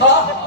Thank you.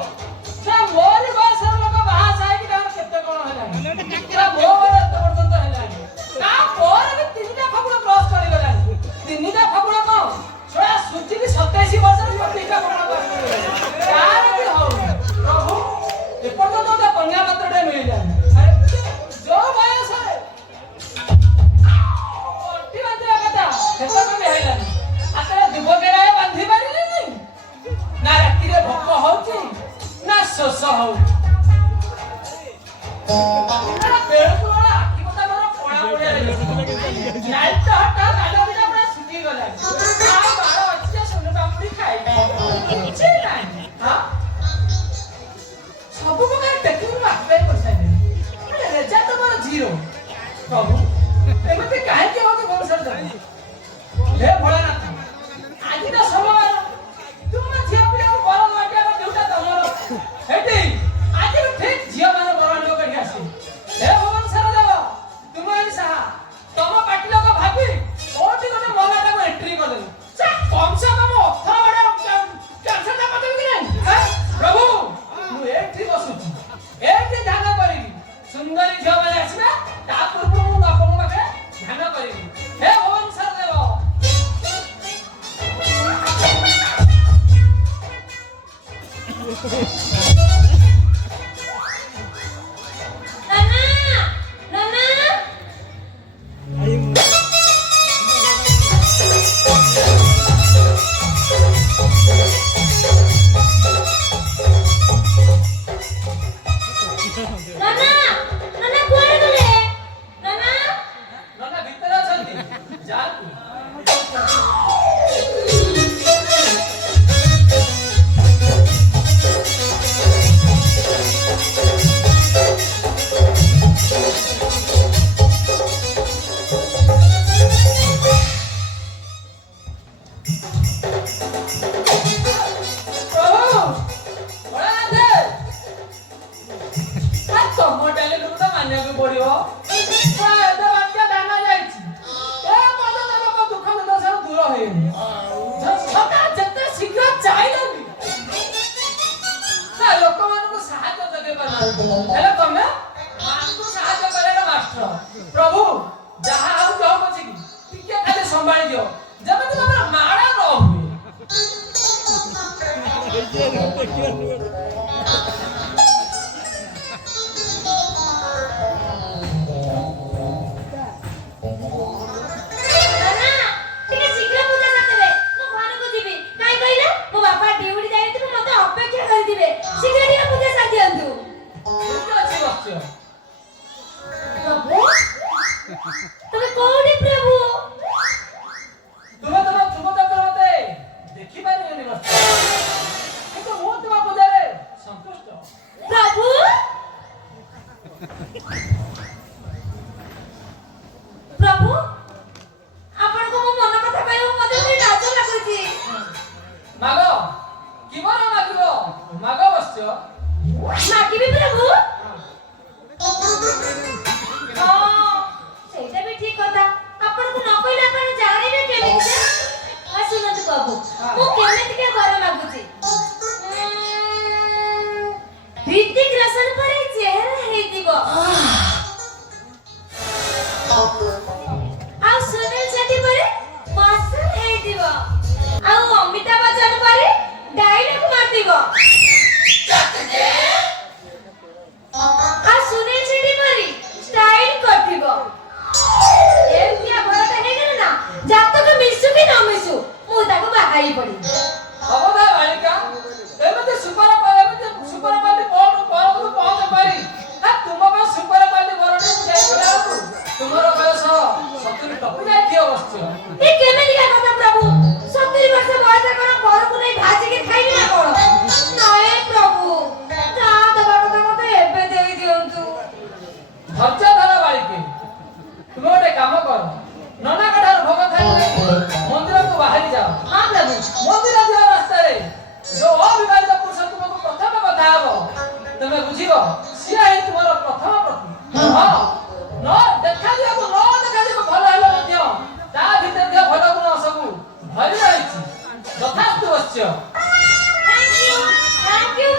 Thank you.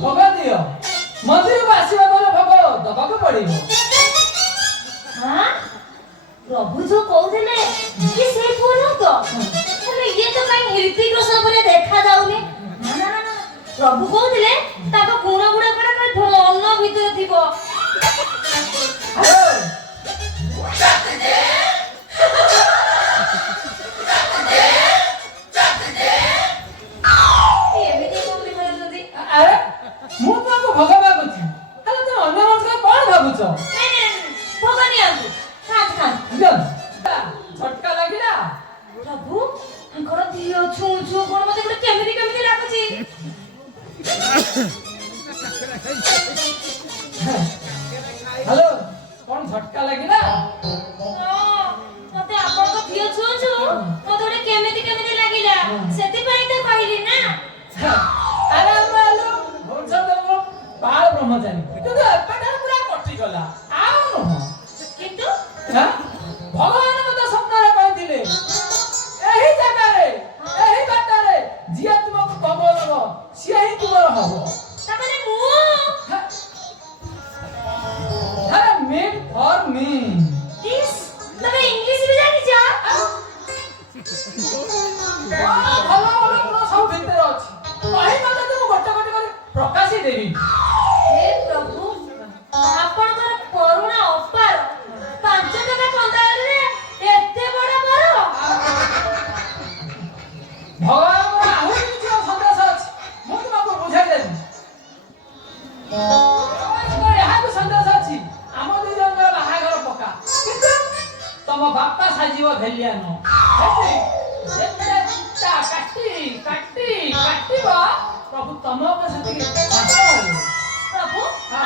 भोग दियो मंदिर को आसीबा बोले भोग दबाक पड़िबो। हां प्रभु जो कहउले कि से फोन तो अरे ये तो काई ऋतिक रोशन पर देखा जाउनी। ना ना ना प्रभु कहउले ताको गुण गुण पर धन भीतर थिबो। हेलो एमिति कोनी करजदी अरे मु तुमको भोग मागुची ताले तुम अन्य मनुष्य कोन भाबुछ? भगनी आंतु खात खात जन झटका लागिला प्रभु अंकर दियो छु छु कोन मते गुटे केमिति केमिति लागुची। हेलो कोन झटका लागिला? मते आपण को दियो छु छु मते गुटे केमिति केमिति लागिला सेति पई त कहली ना। अरे मालू भोज दबो बाल ब्रह्मचारी କିନ୍ତୁ ଏପଟେ ପୁରା କଟି ଗଲା ଆଉ ନୁହଁ। किंतु हां भगवान मते स्वप्ନରେ କହିଥିଲେ ଏହି ଜାଗାରେ ଏହି ବାଟରେ ଯିଏ ତୁମକୁ ଭୋଗ ଦବ ସିଏ ହିଁ ତୁମର ହବ। तबले मु अरे मेड फॉर मी दिस तबे इंग्लिश भी जानि जा। ଭଲ ଭଲ ଗୁଣ ସବୁ ଭିତରେ ଅଛି କହି ମତେ ତୁ ଗୋଟେ ଗୋଟେ କରି ପ୍ରକାଶି ଦେବି। हे प्रभु आपणकर करुणा अपार 5 टका कंदाले एते बड़ बड़ ଭଗବାନଙ୍କର ଆହୁରି କିଛି ସନ୍ଦେଶ ଅଛି ମୁଁ ତୁମକୁ ବୁଝାଇ ଦେବି। ଭଗବାନଙ୍କର ଏହାକୁ ସନ୍ଦେଶ ଅଛି ଆମ ଦୁଇ ଜଣଙ୍କର ବାହାଘର ପକ୍କା କିନ୍ତୁ ତମ ବାପା ସାଜିବ ଭେଲିଆନ। ଯେତେ ଚିତା କାଟିବ ପ୍ରଭୁ ତମ ଉପରେ ସେତିକି ଶାନ୍ତ ରହିବ। प्रभु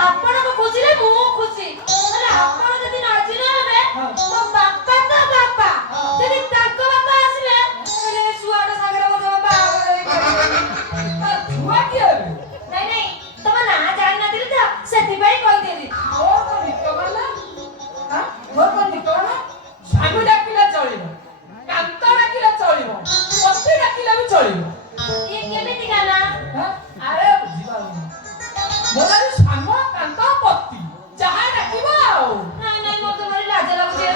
आपण को खुशी रे मु खुशी अरे आपण जदी नाची न हेबे तो बापा तो बापा जदी ताको बापा आसीबे अरे सुआडा सागरा को बाबा ଛୁଆ କିଏ ହେବେ? नहीं नहीं तम ना जान ना दिली तो सेति भाई कहि देली। ମୋର କଣ ନିକଟବାଲା? ହାଁ ମୋର କଣ ନିକଟବାଲା? ସ୍ୱାମୀ ଡାକିଲେ ଚଳିବ କାନ୍ତ ଡାକିଲେ ଚଳିବ ପତି ଡାକିଲେ ବି ଚଳିବ। ये केमिति गाना ହାଁ ଆରେ ବୁଝିପାରୁନି ମୋର ଆଜି ସ୍ୱାମ କାନ୍ତ ପତି ଯାହା ଡାକିବ ଆଉ। नहीं नहीं मते भारी लाज लागुची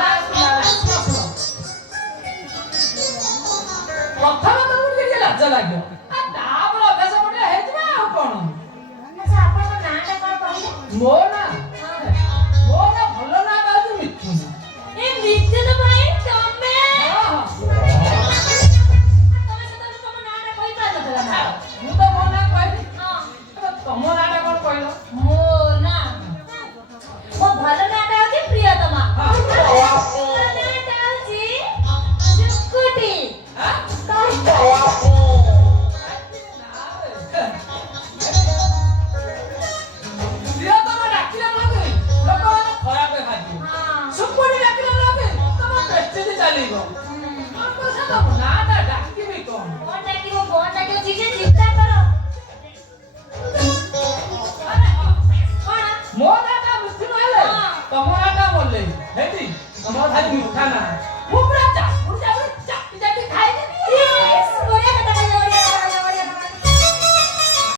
ପ୍ରଥମେ ତମକୁ ଟିକେ ଲାଜ ଲାଗିବ ଆଉ ତାପରେ ଅଭ୍ୟାସ ପଡ଼ିଲେ ହେଇଯିବ ଆଉ କଣ। अच्छा आपण को नाटा कोन कहले ମୋ ନା ଭଲ ନା ବାଜୁ ମିଥୁନ। ए मिथे तो भाई तमे ହଁ ହଁ तमे से तम नाटा कहि पारला ना। ମୁଁ ତ ମୋ ନା କହିଲି हां ତମ ନାଟା କଣ କହିଲ? मो ना मो भलो नाटा होची प्रियतमा नाटा होची सुकुटी ହାଁ ପ୍ରିୟତମ ଡାକିଲା ମାନେ ଲୋକମାନେ ଖରାପ ଭାବିବେ। हां ସୁକୁଡ଼ି ଡାକିଲା ମାନେ ତମ ପ୍ରେଷ୍ଟିଜ୍ ଚାଲିବ। ତମ ସହିତ ନାଟା ଡାକିବି କଣ? कोन चीजे चिंता करो ଆରେ कोन ମୋ ନାଟା ମିଥୁନ ହେଲେ ହଁ। ତମ ନାଟା ମଲ୍ଲେଇ ହେଇଟି ତମର ଖାଲି ମିଠା ନା।